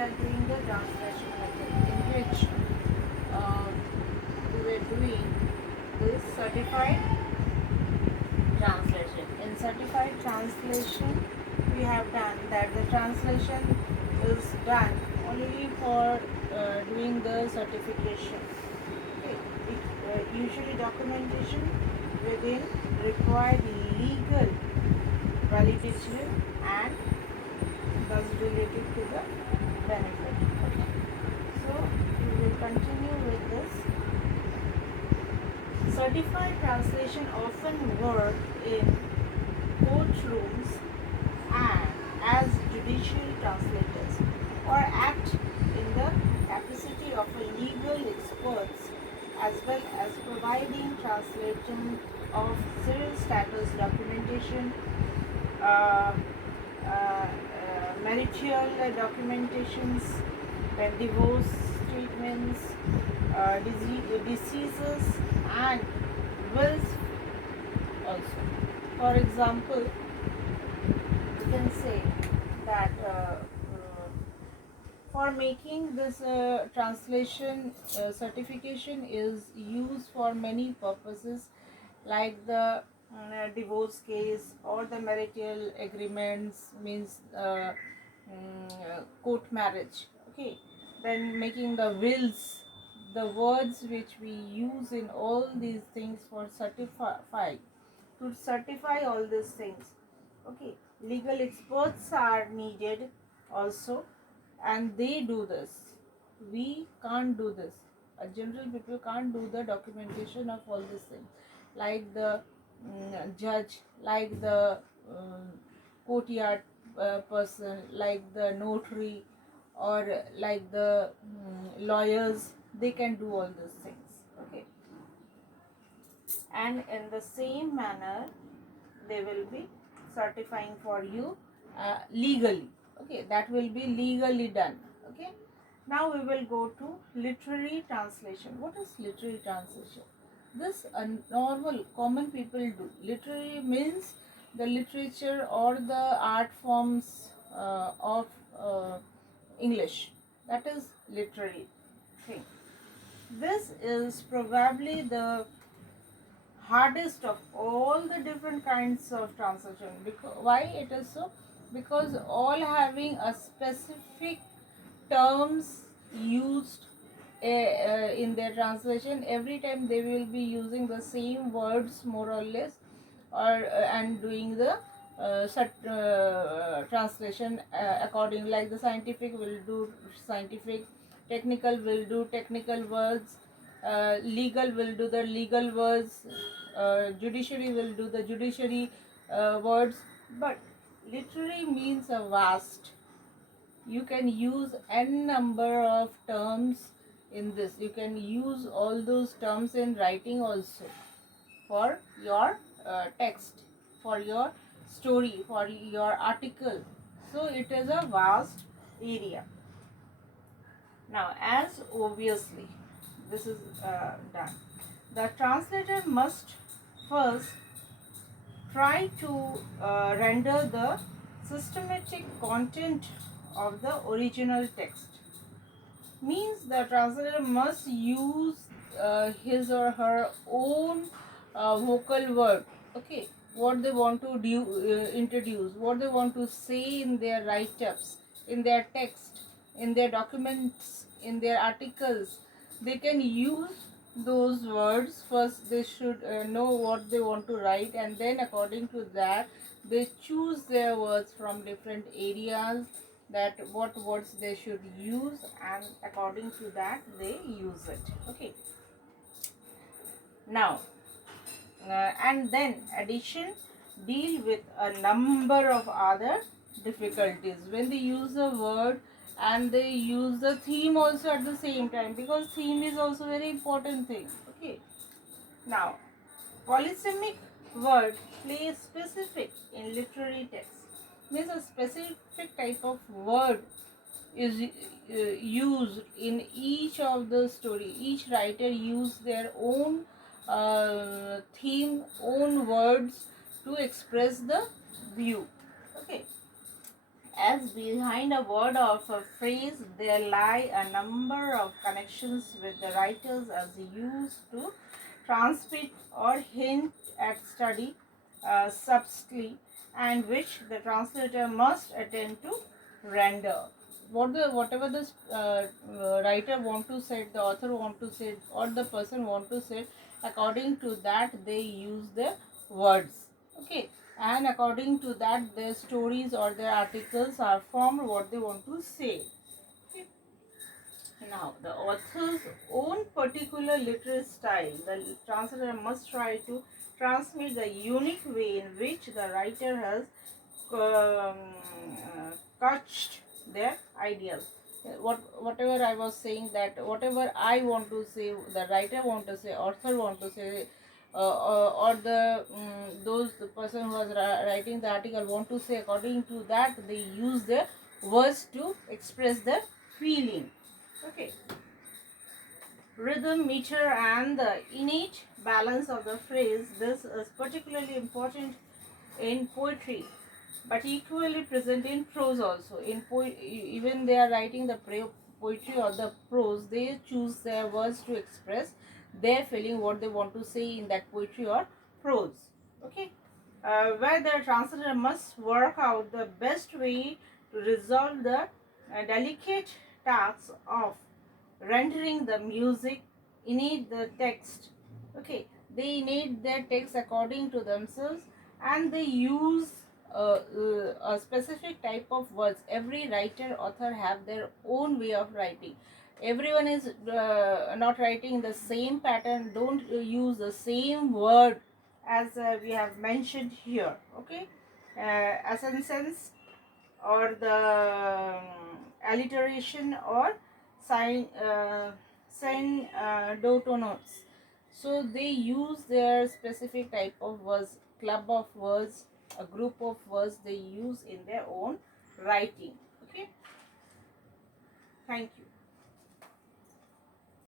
are doing the translation method, in which we were doing this certified translation. In certified translation, we have done that the translation is done only for doing the certification. Okay. Usually documentation within required legal validation and thus related to the benefit. Okay. So we will continue with this. Certified translation often work in courtrooms and as judicial translators or act in the capacity of a legal experts as well as providing translation of civil status documentation, uh, marital documentations, then divorce treatments, diseases and wills also. For example, you can say that for making this translation certification is used for many purposes, like the divorce case or the marital agreements, means court marriage. Okay, then making the wills, the words which we use in all these things for certify, to certify all these things. Okay, legal experts are needed also, and they do this. We can't do this. A general people can't do the documentation of all these things, like the judge, like the courtyard person, like the notary, or like the lawyers. They can do all these things. Okay, and in the same manner they will be certifying for you legally. Okay, that will be legally done. Okay, now we will go to literary translation. What is literary translation? This normal common people do. Literary means the literature or the art forms of English. That is literary thing. This is probably the hardest of all the different kinds of translation. Because why it is so? Because all having a specific terms used in their translation. Every time they will be using the same words more or less, or and doing the translation according, like the scientific will do scientific, technical will do technical words, legal will do the legal words, judiciary will do the judiciary words. But literary means a vast. You can use n number of terms in this. You can use all those terms in writing also, for your text, for your story, for your article. So it is a vast area. Now, as obviously this is done, the translator must first try to render the systematic content of the original text. Means the translator must use his or her own vocal word. Okay, what they want to do, introduce, what they want to say in their write-ups, in their text, in their documents, in their articles. They can use those words. First they should know what they want to write, and then according to that they choose their words from different areas, that what words they should use, and according to that they use it. Okay, now and then addition deal with a number of other difficulties when they use a word, and they use the theme also at the same time, because theme is also very important thing. Okay, now polysemic word play specific in literary text. Means a specific type of word is used in each of the story. Each writer use their own theme, own words to express the view. Okay, as as behind a word of a phrase there lie a number of connections with the writers as used to transmit or hint at study subtly, and which the translator must attend to render. Whatever the writer want to say, the author want to say, or the person want to say, according to that they use the words. Okay, and according to that their stories or their articles are formed what they want to say. Okay. Now, the author's own particular literary style, the translator must try to transmit the unique way in which the writer has couched their ideas. Whatever I was saying, that whatever I want to say, the writer want to say, author want to say, or the those the person who was writing the article want to say, according to that they use the words to express the feeling. Okay. Rhythm, meter, and the innate balance of the phrase. This is particularly important in poetry, but equally present in prose also. In even they are writing the poetry or the prose, they choose their words to express their feeling, what they want to say in that poetry or prose. Okay, where the translator must work out the best way to resolve the delicate task of rendering the music, innate the text. Okay, they innate their text according to themselves, and they use a specific type of words. Every writer author have their own way of writing. Everyone is not writing the same pattern, don't use the same word as we have mentioned here. Okay, essence or the alliteration or sign dotonotes. So they use their specific type of words, club of words, a group of words they use in their own writing. Okay, thank you.